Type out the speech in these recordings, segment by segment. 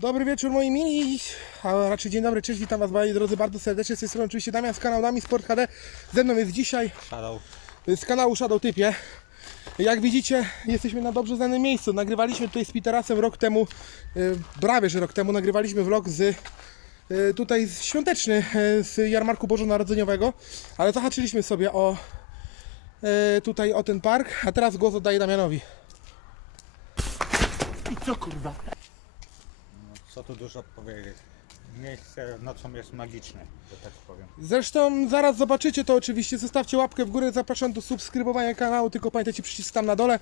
Dobry wieczór moi mili, a raczej dzień dobry, cześć, witam was moi drodzy bardzo serdecznie, z tej strony oczywiście Damian z kanału Nami Sport HD. Ze mną jest dzisiaj Shadow. z kanału Shadow Typie. Jak widzicie, jesteśmy na dobrze znanym miejscu. Nagrywaliśmy tutaj z Peterasem rok temu, y, prawie że rok temu, nagrywaliśmy vlog z y, tutaj z świąteczny y, z jarmarku bożonarodzeniowego, ale zahaczyliśmy sobie o tutaj o ten park, a teraz głos oddaję Damianowi. I co kurwa? Co tu dużo powiedzieć. Miejsce nocą jest magiczne, że tak powiem. Zresztą zaraz zobaczycie to oczywiście, zostawcie łapkę w górę, zapraszam do subskrybowania kanału, tylko pamiętajcie przycisk tam na dole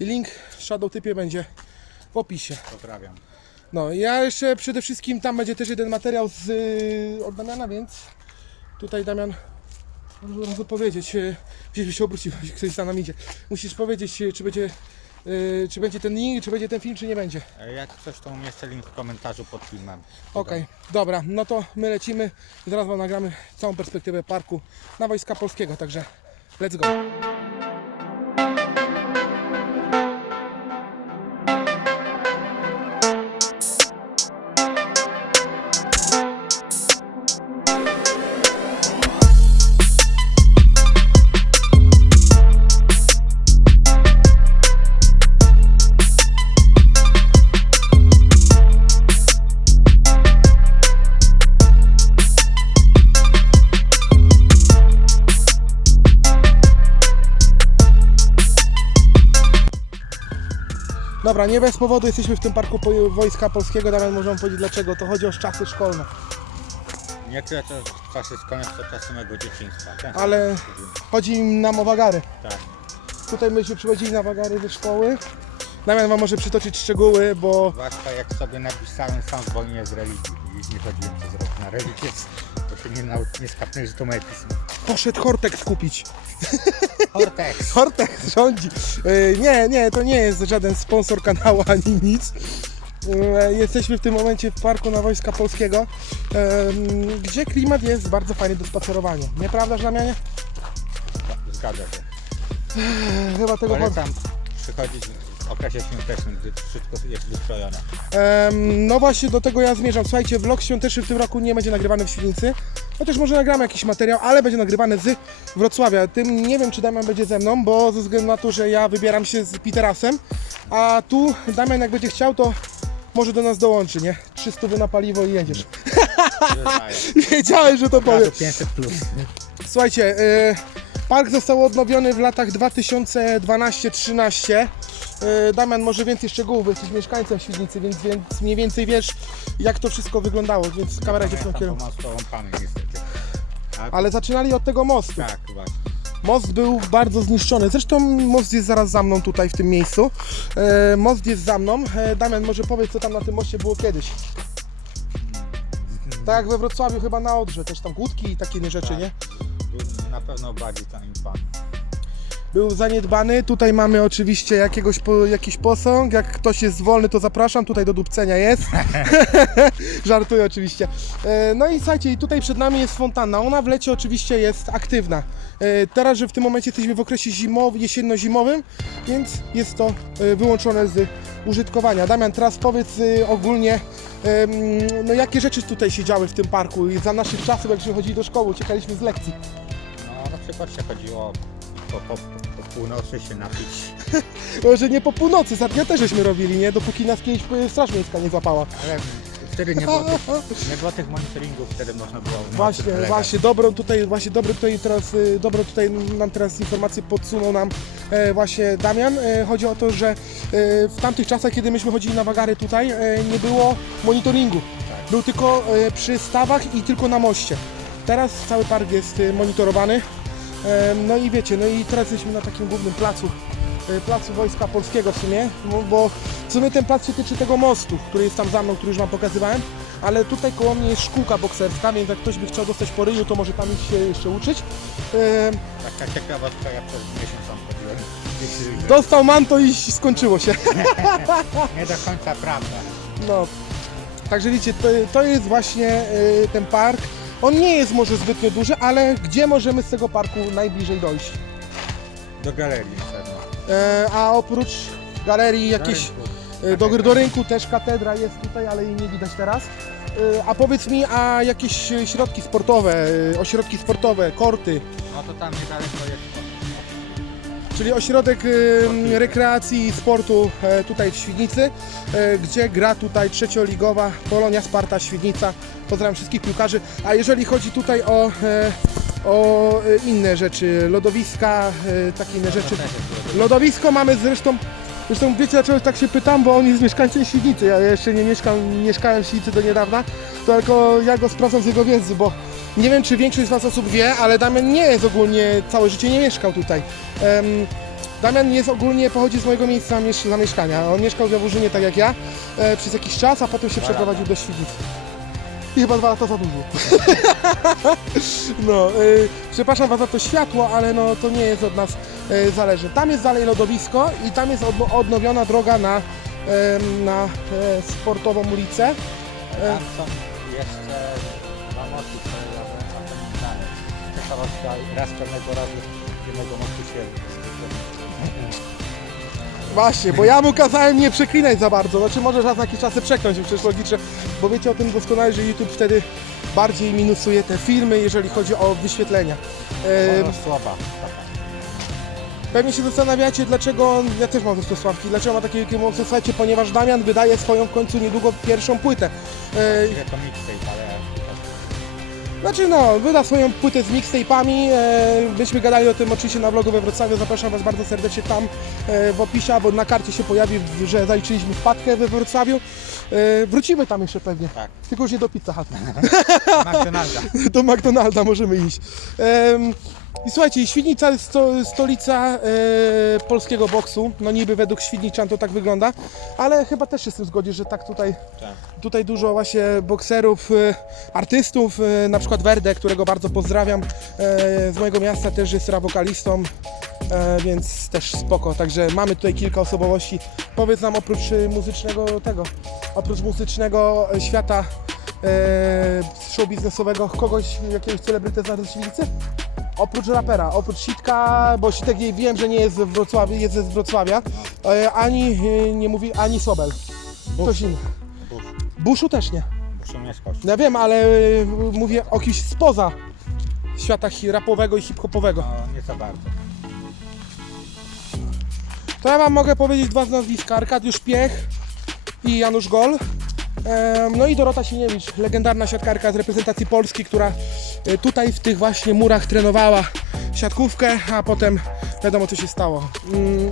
i link w Shadow Typie będzie w opisie. Pozdrawiam. No, ja jeszcze przede wszystkim tam będzie też jeden materiał z, y, od Damiana, więc tutaj Damian, może od razu powiedzieć, y, gdzieś by się obrócił, ktoś za nami idzie. Musisz powiedzieć, y, czy będzie, y, czy będzie ten link, czy będzie ten film, czy nie będzie. E, Jak coś, to umieszczę link w komentarzu pod filmem. Okej, dobra, no to my lecimy zaraz Wam nagramy całą perspektywę parku na Wojska Polskiego, także let's go. Dobra, nie bez powodu jesteśmy w tym parku Wojska Polskiego, Damian może Wam powiedzieć dlaczego, to chodzi o czasy szkolne. Nie tyle to czasy koniec, to czasy mojego dzieciństwa. Często Ale-. Chodzi nam o wagary. Tak. Tutaj myśmy przychodzili na wagary do szkoły. Damian Wam może przytoczyć szczegóły, bo Zwłaszcza jak sobie napisałem sam zwolnienie z religii i nie chodziłem przez rok na religię, się nie, nau- nie skapnąłem, że to poszedł Hortex kupić. Hortex! Hortex rządzi. E, Nie, nie, to nie jest żaden sponsor kanału ani nic. E, Jesteśmy w tym momencie w parku na Wojska Polskiego, em, gdzie klimat jest bardzo fajny do spacerowania. Nieprawdaż Damianie? Zgadza się. Chyba tego. Polecam przychodzić okresie świątecznym, gdy wszystko jest wystrojone. Em, No właśnie do tego ja zmierzam. Słuchajcie, vlog świąteczny w tym roku nie będzie nagrywany w Świdnicy. Chociaż może nagramy jakiś materiał, ale będzie nagrywany z Wrocławia. Tym nie wiem, czy Damian będzie ze mną, bo ze względu na to, że ja wybieram się z Peterasem, a tu Damian jak będzie chciał, to może do nas dołączy, nie? 300 na paliwo i jedziesz. Wiedziałem, że to powiem. Razu 500 plus. Słuchajcie, y, park został odnowiony w latach 2012-13. Y, Damian, może więcej szczegółów, bo jesteś mieszkańcem Świdnicy, więc, więc mniej więcej wiesz, jak to wszystko wyglądało, więc kamera idzie w Pamiętam, kierunku. niestety. Ale zaczynali od tego mostu. Tak, właśnie. Most był bardzo zniszczony. Zresztą most jest zaraz za mną tutaj w tym miejscu. E, most jest za mną. E, Damian, może powiedz, co tam na tym moście było kiedyś. Tak jak we Wrocławiu, chyba na Odrze, też tam kłódki i takie rzeczy, Tak. nie? Był na pewno bardziej zaniedbany. Był zaniedbany. Tutaj mamy oczywiście jakiegoś po, jakiś posąg. Jak ktoś jest wolny, to zapraszam. Tutaj do dupcenia jest. Żartuję oczywiście. E, No i słuchajcie, i tutaj przed nami jest fontanna. Ona w lecie oczywiście jest aktywna. E, Teraz, że w tym momencie jesteśmy w okresie zimowym, jesienno-zimowym, więc jest to e, wyłączone z użytkowania. Damian, teraz powiedz e, ogólnie, em, no jakie rzeczy tutaj się działy w tym parku i za naszych czasów, jakśmy chodzili do szkoły, uciekaliśmy z lekcji. No na przykład się chodziło po, po północy się napić. Może nie po północy, za dnia też żeśmy robili, nie? Dopóki nas kiedyś y, Straż Miejska nie złapała. Ale wtedy nie było, tych, nie było tych monitoringów, wtedy można było Właśnie, polegać. właśnie, dobrą tutaj, właśnie dobry tutaj teraz, y, dobrą tutaj nam teraz informację podsunął nam e, właśnie Damian. E, chodzi o to, że e, w tamtych czasach, kiedy myśmy chodzili na wagary tutaj, e, nie było monitoringu. Tak. Był tylko e, przy stawach i tylko na moście. Teraz cały park jest e, monitorowany. No i wiecie, no i teraz jesteśmy na takim głównym placu, e, placu Wojska Polskiego w sumie, bo- bo w sumie ten plac się tyczy tego mostu, który jest tam za mną, który już Wam pokazywałem, ale tutaj koło mnie jest szkółka bokserska, więc jak ktoś by chciał dostać po ryju, to może tam iść się jeszcze uczyć. Taka ciekawostka, ja przez miesiąc tam chodziłem. Dostał manto i skończyło się. Nie do końca prawda. No, także widzicie, to, to jest właśnie e, ten park. On nie jest może zbytnio duży, ale gdzie możemy z tego parku najbliżej dojść? Do galerii na pewno. E, a oprócz galerii jakieś. E, Do, do rynku też katedra jest tutaj, ale jej nie widać teraz. E, A powiedz mi, a jakieś środki sportowe, e, ośrodki sportowe, korty, No to tam niedaleko jest. Czyli ośrodek e, rekreacji i sportu e, tutaj w Świdnicy, e, gdzie gra tutaj trzecioligowa Polonia Sparta Świdnica. Pozdrawiam wszystkich piłkarzy. A jeżeli chodzi tutaj o, e, o inne rzeczy, lodowiska, takie inne rzeczy. Lodowisko mamy zresztą, zresztą wiecie dlaczego tak się pytam, bo on jest mieszkańcem Świdnicy, ja jeszcze nie mieszkam, mieszkałem w Świdnicy do niedawna, tylko ja go sprawdzam z jego wiedzy, bo nie wiem czy większość z Was osób wie, ale Damian nie jest ogólnie, całe życie nie mieszkał tutaj. Em, Damian jest ogólnie, pochodzi z mojego miejsca miesz- zamieszkania, on mieszkał w Jaworzynie tak jak ja e, przez jakiś czas, a potem się przeprowadził do Świdnicy. I chyba dwa lata za dużo. no, y, przepraszam Was za to światło, ale no to nie jest od nas y, zależy. Tam jest dalej lodowisko i tam jest odno- odnowiona droga na, em, na e, sportową ulicę. Tam są Raz pewnego razu jednego mostu się Właśnie, bo ja mu kazałem nie przeklinać za bardzo. Znaczy może raz na jakiś czasy przekląć, przecież logiczne, bo wiecie o tym doskonale, że YouTube wtedy bardziej minusuje te filmy, jeżeli chodzi o wyświetlenia. Może słaba. Pewnie się zastanawiacie, dlaczego ja też mam sławki, dlaczego ma takie wielkie emocje, słuchajcie, ponieważ Damian wydaje swoją w końcu niedługo pierwszą płytę. E, Ile to mixtape, ale znaczy no, wyda swoją płytę z mixtape'ami, e, myśmy gadali o tym oczywiście na vlogu we Wrocławiu, zapraszam Was bardzo serdecznie tam e, w opisie, bo na karcie się pojawi, że zaliczyliśmy wpadkę we Wrocławiu. E, wrócimy tam jeszcze pewnie, tak. tylko już nie do Pizza Hut. McDonalda. do McDonalda możemy iść. Em, I słuchajcie, Świdnica jest sto, stolica e, polskiego boksu. No niby według Świdniczan to tak wygląda, ale chyba też się z tym zgodzisz, że tak tutaj, Tak. tutaj dużo właśnie bokserów, e, artystów, e, na przykład Werde, którego bardzo pozdrawiam, e, z mojego miasta też jest wokalistą. E, więc też spoko, także mamy tutaj kilka osobowości. Powiedz nam oprócz e, muzycznego tego, oprócz muzycznego świata e, show biznesowego kogoś, jakiegoś celebrytę znasz z Świdnicy? Oprócz rapera, oprócz Sitka, bo Sitek nie- wiem, że nie jest Wrocławiu, jest z Wrocławia, e, ani e, nie mówi, ani Sobel. Ktoś inny. Bush. Buszu też nie. Muszę mieszkać. No Ja wiem, ale e, mówię o kimś spoza świata hi- rapowego i hip-hopowego. No nie za bardzo. To ja Wam mogę powiedzieć dwa z nazwiska, Arkadiusz Piech i Janusz Gol. No i Dorota Siniewicz, legendarna siatkarka z reprezentacji Polski, która e, tutaj w tych właśnie murach trenowała siatkówkę, a potem wiadomo co się stało. Mm,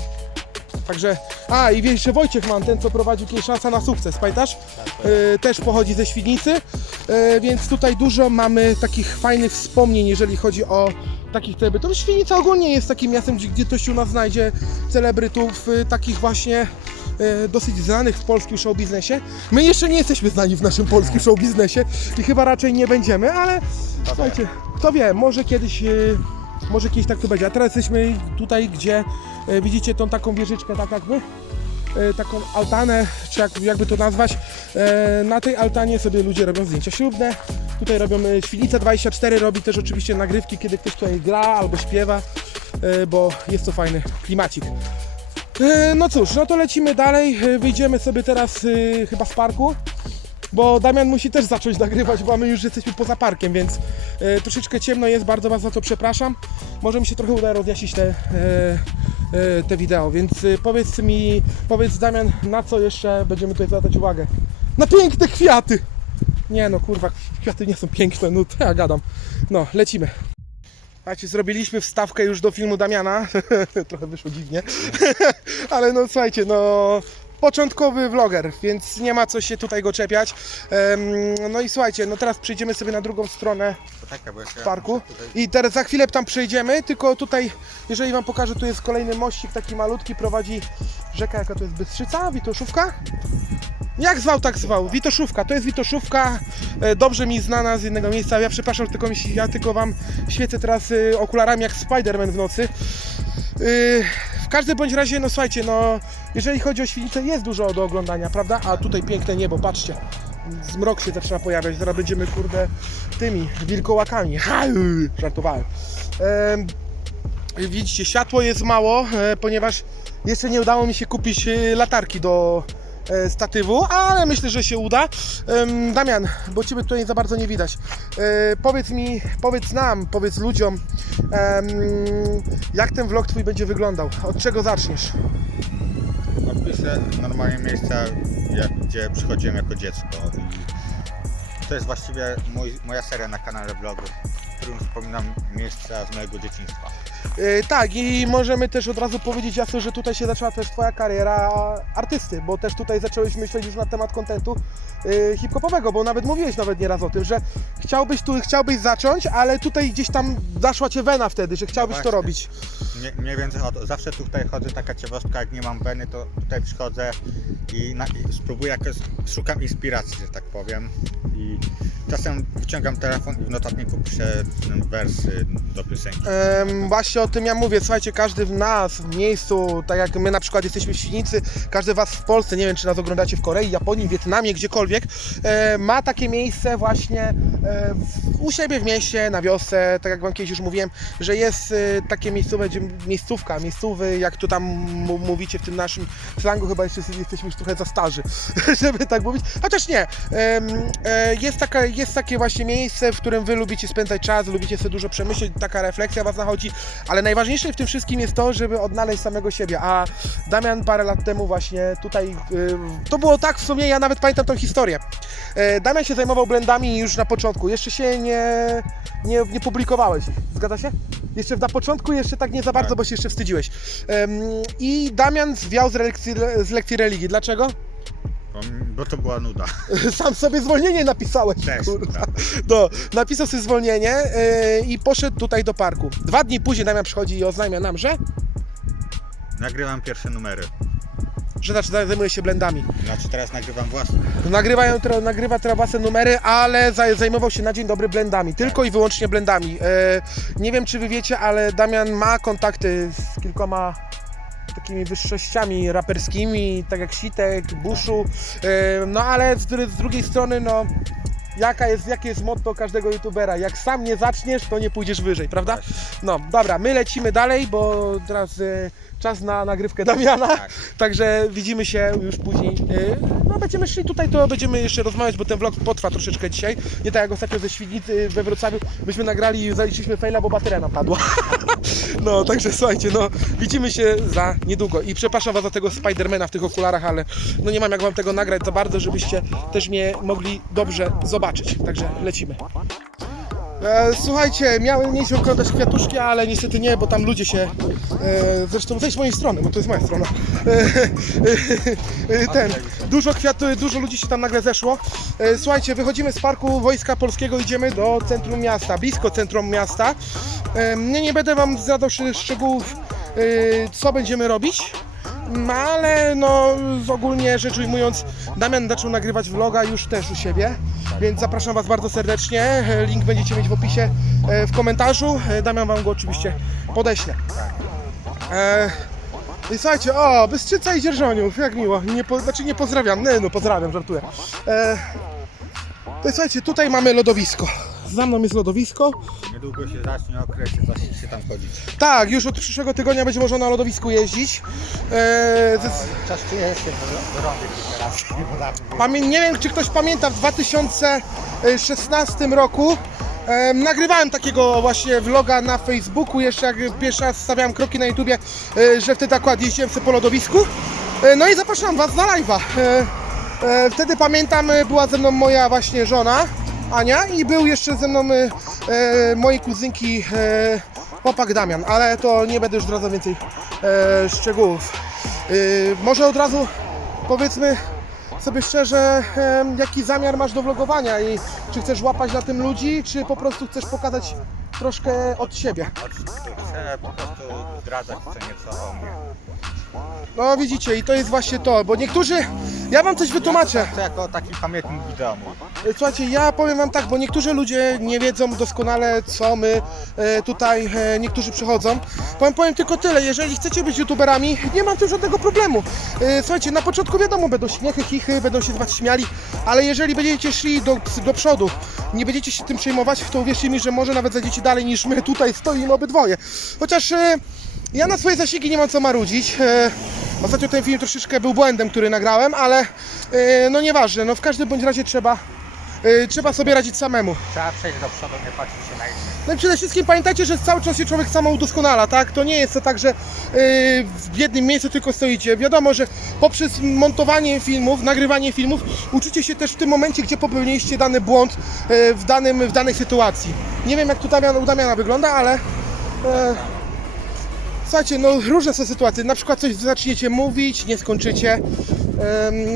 Także, a i wiesz, że Wojciech Mann, ten co prowadził kiedyś Szansa na sukces, pamiętasz? E, Też pochodzi ze Świdnicy, e, więc tutaj dużo mamy takich fajnych wspomnień, jeżeli chodzi o takich celebrytów. Świdnica ogólnie jest takim miastem, gdzie, ktoś u nas znajdzie celebrytów, e, takich właśnie e, dosyć znanych w polskim show biznesie. My jeszcze nie jesteśmy znani w naszym polskim show biznesie i chyba raczej nie będziemy, ale słuchajcie, kto wie, może kiedyś, e, może kiedyś tak to będzie. A teraz jesteśmy tutaj, gdzie e, widzicie tą taką wieżyczkę, tak jakby e, taką altanę, czy jak, jakby to nazwać. E, Na tej altanie sobie ludzie robią zdjęcia ślubne. Tutaj robią e, Świdnica 24, robi też oczywiście nagrywki, kiedy ktoś tutaj gra albo śpiewa, e, bo jest to fajny klimacik. E, No cóż, no to lecimy dalej. E, Wyjdziemy sobie teraz e, chyba z parku. Bo Damian musi też zacząć nagrywać, bo my już jesteśmy poza parkiem, więc troszeczkę ciemno jest, bardzo Was za to przepraszam. Może mi się trochę uda rozjaśnić te, te wideo, więc powiedz mi, powiedz Damian, na co jeszcze będziemy tutaj zwracać uwagę? Na piękne kwiaty! Nie no, kurwa, kwiaty nie są piękne, no to ja gadam. No, lecimy. Słuchajcie, zrobiliśmy wstawkę już do filmu Damiana. Trochę wyszło dziwnie. Ale no słuchajcie, no początkowy vloger, więc nie ma co się tutaj go czepiać. Em, No i słuchajcie, no teraz przejdziemy sobie na drugą stronę parku i teraz za chwilę tam przejdziemy, tylko tutaj, jeżeli Wam pokażę, tu jest kolejny mościk taki malutki, prowadzi rzeka, jaka to jest Bystrzyca, Witoszówka? Jak zwał, tak zwał. Witoszówka, to jest Witoszówka, e, dobrze mi znana z jednego miejsca. Ja przepraszam, tylko mi, się- ja tylko Wam świecę teraz e, okularami jak Spider-Man w nocy. Yy, W każdym bądź razie, no słuchajcie, no jeżeli chodzi o Świdnicę, jest dużo do oglądania, prawda? A tutaj piękne niebo, patrzcie. Zmrok się zaczyna pojawiać, zaraz będziemy, kurde, tymi wilkołakami. Ha, żartowałem. Em, Widzicie, światło jest mało, e, ponieważ jeszcze nie udało mi się kupić e, latarki do e, statywu, ale myślę, że się uda. Damian, bo Ciebie tutaj za bardzo nie widać. E, powiedz mi, powiedz nam, powiedz ludziom, jak ten vlog Twój będzie wyglądał? Od czego zaczniesz? Opiszę normalnie miejsca, gdzie przychodziłem jako dziecko. I to jest właściwie mój, moja seria na kanale vlogów, w którym wspominam miejsca z mojego dzieciństwa. E, tak, i możemy też od razu powiedzieć jasno, że tutaj się zaczęła też Twoja kariera artysty, bo też tutaj zacząłeś myśleć już na temat kontentu e, hip-hopowego, bo nawet mówiłeś nawet nieraz o tym, że chciałbyś tu, chciałbyś zacząć, ale tutaj gdzieś tam zaszła Cię wena wtedy, że chciałbyś to właśnie. robić. Nie, mniej więcej o to. Zawsze tutaj chodzę, taka ciekawostka, jak nie mam weny, to tutaj przychodzę i, na, i spróbuję jakoś, szukam inspiracji, że tak powiem. I czasem wyciągam telefon i w notatniku piszę wersy do piosenki. Właśnie o tym ja mówię, słuchajcie, każdy w nas, w miejscu, tak jak my na przykład jesteśmy w Świnicy, każdy Was w Polsce, nie wiem czy nas oglądacie w Korei, Japonii, Wietnamie, gdziekolwiek, e, ma takie miejsce właśnie e, w, u siebie w mieście, na wiosce, tak jak Wam kiedyś już mówiłem, że jest e, takie miejscowe, gdzie- miejscówka, miejscowy, jak to tam mówicie w tym naszym slangu, chyba jeszcze jesteśmy już trochę za starzy, żeby tak mówić, chociaż nie, e, jest, taka, jest takie właśnie miejsce, w którym Wy lubicie spędzać czas, lubicie sobie dużo przemyśleć, taka refleksja Was nachodzi, ale najważniejsze w tym wszystkim jest to, żeby odnaleźć samego siebie, a Damian parę lat temu właśnie tutaj, y, to było tak w sumie, ja nawet pamiętam tą historię. E, Damian się zajmował blendami już na początku, jeszcze się nie, nie, nie publikowałeś, zgadza się? Jeszcze na początku jeszcze tak nie za bardzo, Tak. bo się jeszcze wstydziłeś. I Damian zwiał z lekcji, z lekcji religii, dlaczego? Bo, to była nuda. Sam sobie zwolnienie napisałeś, Też, kurwa. No, napisał sobie zwolnienie yy, i poszedł tutaj do parku. Dwa dni później Damian przychodzi i oznajmia nam, że, Nagrywam pierwsze numery. że zaczyna- zajmuje się blendami. Znaczy teraz nagrywam własne. Nagrywają, tra- nagrywa teraz własne numery, ale za- zajmował się na dzień dobry blendami. Tylko i wyłącznie blendami. E, nie wiem, czy wy wiecie, ale Damian ma kontakty z kilkoma takimi wyższościami raperskimi, tak jak Sitek, Bushu. E, no ale z, z drugiej strony, no. Jaka jest, jakie jest motto każdego youtubera? Jak sam nie zaczniesz, to nie pójdziesz wyżej, prawda? No, dobra, my lecimy dalej, bo teraz e, czas na nagrywkę Damiana. Tak. Także widzimy się już później. Yy, No będziemy szli tutaj, to będziemy jeszcze rozmawiać, bo ten vlog potrwa troszeczkę dzisiaj. Nie tak jak ostatnio ze Świdnicy we Wrocławiu. Myśmy nagrali i zaliczyliśmy faila, bo bateria nam padła. No, także słuchajcie, no widzimy się za niedługo. I przepraszam was za tego Spidermana w tych okularach, ale no nie mam jak wam tego nagrać za bardzo, żebyście też mnie mogli dobrze zobaczyć. Także lecimy. E, Słuchajcie, miałem mieć oglądać kwiatuszki, ale niestety nie, bo tam ludzie się. E, zresztą zejdź z mojej strony, bo to jest moja strona. E, e, e, ten. Dużo kwiatów, dużo ludzi się tam nagle zeszło. E, słuchajcie, wychodzimy z parku Wojska Polskiego, idziemy do centrum miasta, blisko centrum miasta. E, nie, nie będę wam zdradzał szczegółów, e, co będziemy robić. No, ale no ogólnie rzecz ujmując, Damian zaczął nagrywać vloga już też u siebie, więc zapraszam Was bardzo serdecznie. Link będziecie mieć w opisie, e, w komentarzu. E, Damian Wam go oczywiście podeślę. E, I słuchajcie, o, Bystrzyca i Dzierżoniów, jak miło. Nie po, znaczy nie pozdrawiam, nie, no pozdrawiam, żartuję. E, to słuchajcie, tutaj mamy lodowisko. Za mną jest lodowisko. Niedługo się zacznie okres, zacznie się tam chodzić. Tak, już od przyszłego tygodnia będzie można na lodowisku jeździć. E, ze- Czas wyrąbek teraz. Pamię- nie wiem, czy ktoś pamięta, w 2016 roku em, nagrywałem takiego właśnie vloga na Facebooku, jeszcze jak pierwszy raz stawiałem kroki na YouTubie, e, że wtedy akurat jeździłem sobie po lodowisku. E, no i zapraszam Was na live'a. E, e, wtedy pamiętam, e, była ze mną moja właśnie żona, Ania i był jeszcze ze mną e, e, mojej kuzynki e, chłopak Damian, ale to nie będę już zdradzał więcej e, szczegółów. E, może od razu powiedzmy sobie szczerze, em, jaki zamiar masz do vlogowania i czy chcesz łapać na tym ludzi, czy po prostu chcesz pokazać troszkę od siebie. Chcę po prostu zdradzać co nieco o mnie. No widzicie, i to jest właśnie to, bo niektórzy, ja wam coś wytłumaczę. Chcę jako taki pamiętnik wideo mój. Słuchajcie, ja powiem wam tak, bo niektórzy ludzie nie wiedzą doskonale, co my e, tutaj, e, niektórzy przychodzą. Powiem, powiem tylko tyle, jeżeli chcecie być youtuberami, nie mam w tym żadnego problemu. E, słuchajcie, na początku wiadomo, będą śmiechy, chichy, będą się z was śmiali, ale jeżeli będziecie szli do, do przodu, nie będziecie się tym przejmować, to uwierzcie mi, że może nawet zajdziecie dalej niż my tutaj stoimy obydwoje. Chociaż e, ja na swoje zasięgi nie mam co marudzić. E, Ostatnio ten film troszeczkę był błędem, który nagrałem, ale e, no nieważne, no w każdym bądź razie trzeba, e, trzeba sobie radzić samemu. Trzeba przejść do przodu, nie patrzeć się na innych. No i przede wszystkim pamiętajcie, że cały czas się człowiek samo udoskonala, tak? To nie jest to tak, że w jednym miejscu tylko stoicie. Wiadomo, że poprzez montowanie filmów, nagrywanie filmów uczycie się też w tym momencie, gdzie popełniliście dany błąd w, danym, w danej sytuacji. Nie wiem jak tu Damian, u Damiana wygląda, ale e, słuchajcie, no różne są sytuacje. Na przykład coś zaczniecie mówić, nie skończycie,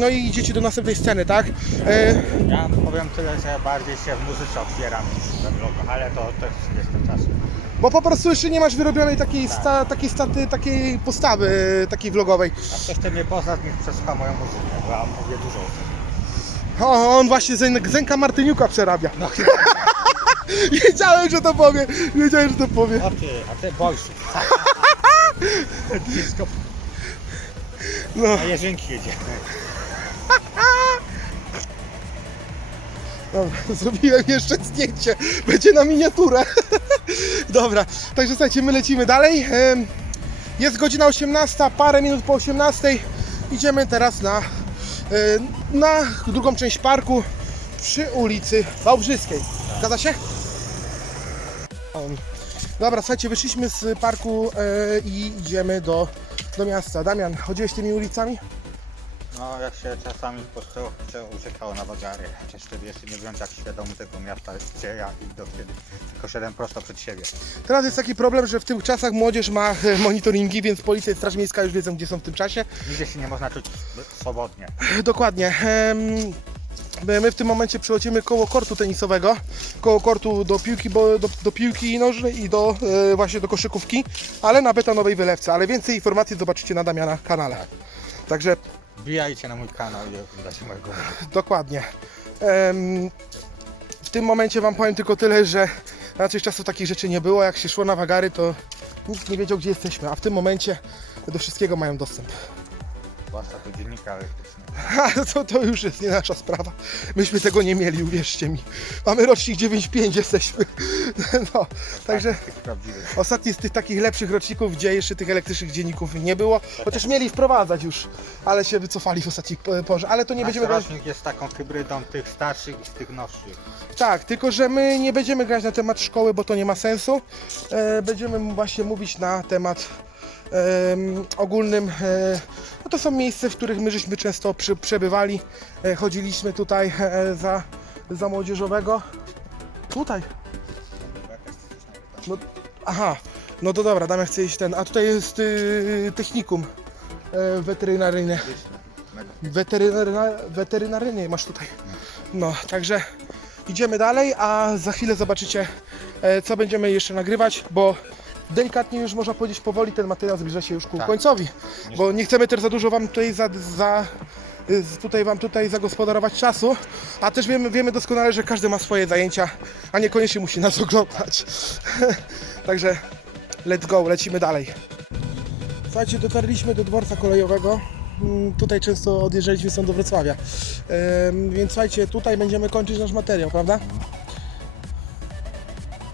no i idziecie do następnej sceny, tak? E, Ja powiem tyle, że bardziej się w muzyce otwieram niż we vlogach, ale to też jest ten czas. Bo po prostu jeszcze nie masz wyrobionej takiej, sta, takiej, staty, takiej postawy e, takiej vlogowej. A ktoś chce mnie poznać, niech przesłucha moją muzykę, bo ja mówię dużo o on właśnie Zen- Zenka Martyniuka przerabia. No Wiedziałem, że to powie. Wiedziałem, że to powie. a ty, a ty boysu. Wszystko No, jeżynki jedzie. dobra, zrobiłem jeszcze zdjęcie. Będzie na miniaturę. Dobra, także słuchajcie, my lecimy dalej. Jest godzina 18, parę minut po 18. Idziemy teraz na, na drugą część parku przy ulicy Wałbrzyskiej. Zgadza się? Dobra, słuchajcie, wyszliśmy z parku e, i idziemy do, do miasta. Damian, chodziłeś tymi ulicami? No jak się czasami po prostu się uciekało na wagary, chociaż wtedy jeszcze nie byłem tak świadomy tego miasta, gdzie ja idę kiedy, tylko szedłem prosto przed siebie. Teraz jest taki problem, że w tych czasach młodzież ma e, monitoringi, więc policja i straż miejska już wiedzą, gdzie są w tym czasie. Nigdzie się nie można czuć swobodnie. Dokładnie. Em, My w tym momencie przechodzimy koło kortu tenisowego, koło kortu do piłki, bo, do, do piłki nożnej i do e, właśnie do koszykówki, ale na betonowej wylewce. Ale więcej informacji zobaczycie na Damiana kanale. Także Wbijajcie na mój kanał i oglądajcie mojego dokładnie. Em, w tym momencie Wam powiem tylko tyle, że raczej czasów takich rzeczy nie było. Jak się szło na wagary, to nikt nie wiedział, gdzie jesteśmy, a w tym momencie do wszystkiego mają dostęp. Zwłaszcza do dziennika elektrycznego. To, to już jest nie nasza sprawa. Myśmy tego nie mieli, uwierzcie mi. Mamy rocznik 9.5 jesteśmy. No, także Tak, tych prawdziwych. ostatni z tych takich lepszych roczników, gdzie jeszcze tych elektrycznych dzienników nie było. Chociaż mieli wprowadzać już, ale się wycofali w ostatnich po- porze. Ale to nie Nasz będziemy grać. rocznik jest taką hybrydą tych starszych i z tych nowszych. Tak, tylko że my nie będziemy grać na temat szkoły, bo to nie ma sensu. E, będziemy właśnie mówić na temat em, ogólnym. E, no to są miejsca, w których my żeśmy często przy, przebywali. E, chodziliśmy tutaj e, za, za młodzieżowego. Tutaj. No, aha, no to dobra, Damian chce iść ten. A tutaj jest y, technikum e, weterynaryjne. Weteryna, weterynaryjny masz tutaj. No, także idziemy dalej, a za chwilę zobaczycie, co będziemy jeszcze nagrywać, bo delikatnie już można powiedzieć powoli ten materiał zbliża się już ku Tak. końcowi, bo nie chcemy też za dużo wam tutaj za, za z- tutaj wam tutaj zagospodarować czasu, a też wiemy, wiemy doskonale, że każdy ma swoje zajęcia, a niekoniecznie musi nas oglądać. Także let's go, lecimy dalej. Słuchajcie, dotarliśmy do dworca kolejowego. Mm, Tutaj często odjeżdżaliśmy stąd do Wrocławia. Więc słuchajcie, tutaj będziemy kończyć nasz materiał, prawda?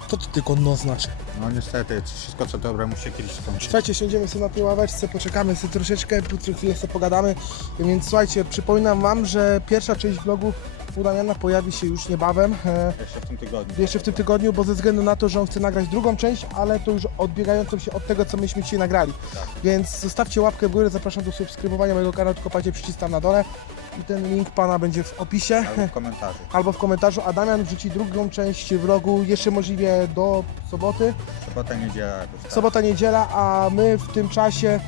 Co to tylko no znaczy? No niestety, wszystko co dobre musi kiedyś skończyć. Słuchajcie, siądziemy sobie na tej ławeczce, poczekamy sobie troszeczkę, po chwilę sobie pogadamy. Więc słuchajcie, przypominam Wam, że pierwsza część vlogu u Damiana pojawi się już niebawem. E, Jeszcze w tym tygodniu. jeszcze w tym tygodniu, bo ze względu na to, że on chce nagrać drugą część, ale to już odbiegającą się od tego, co myśmy dzisiaj nagrali. Tak. Więc zostawcie łapkę w górę, zapraszam do subskrybowania mojego kanału, tylko patrzcie przycisk tam na dole i ten link pana będzie w opisie Albo w komentarzu. albo w komentarzu, a Damian wrzuci drugą część vlogu jeszcze możliwie do soboty. Sobota, niedziela. jakoś tak. Sobota, niedziela, a my w tym czasie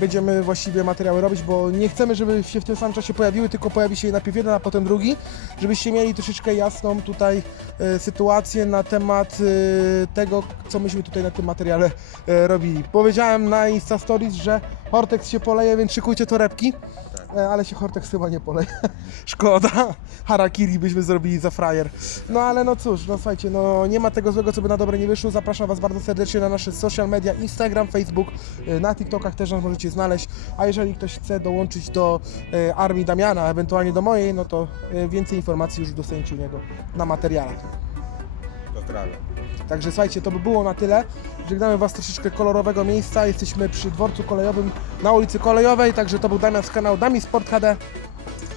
będziemy właściwie materiały robić, bo nie chcemy, żeby się w tym samym czasie pojawiły, tylko pojawi się najpierw jeden, a potem drugi, żebyście mieli troszeczkę jasną tutaj e, sytuację na temat e, tego, co myśmy tutaj na tym materiale e, robili. Powiedziałem na Insta Stories, że Hortex się poleje, więc szykujcie torebki. E, Ale się Hortex chyba nie poleje. Szkoda. Harakiri byśmy zrobili za frajer. No ale no cóż, no słuchajcie, no nie ma tego złego, co by na dobre nie wyszło. Zapraszam Was bardzo serdecznie na nasze social media, Instagram, Facebook, e, na TikTokach też możecie znaleźć. A jeżeli ktoś chce dołączyć do e, armii Damiana, ewentualnie do mojej, no to e, więcej informacji już dostaniecie u niego na materiale. Pozdrawiam. Także słuchajcie, to by było na tyle. Żegnamy Was troszeczkę kolorowego miejsca. Jesteśmy przy dworcu kolejowym na ulicy Kolejowej, także to był Damian z kanału Dami Sport HD.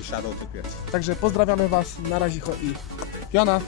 I Shadow. Także pozdrawiamy Was, na razie i Jana.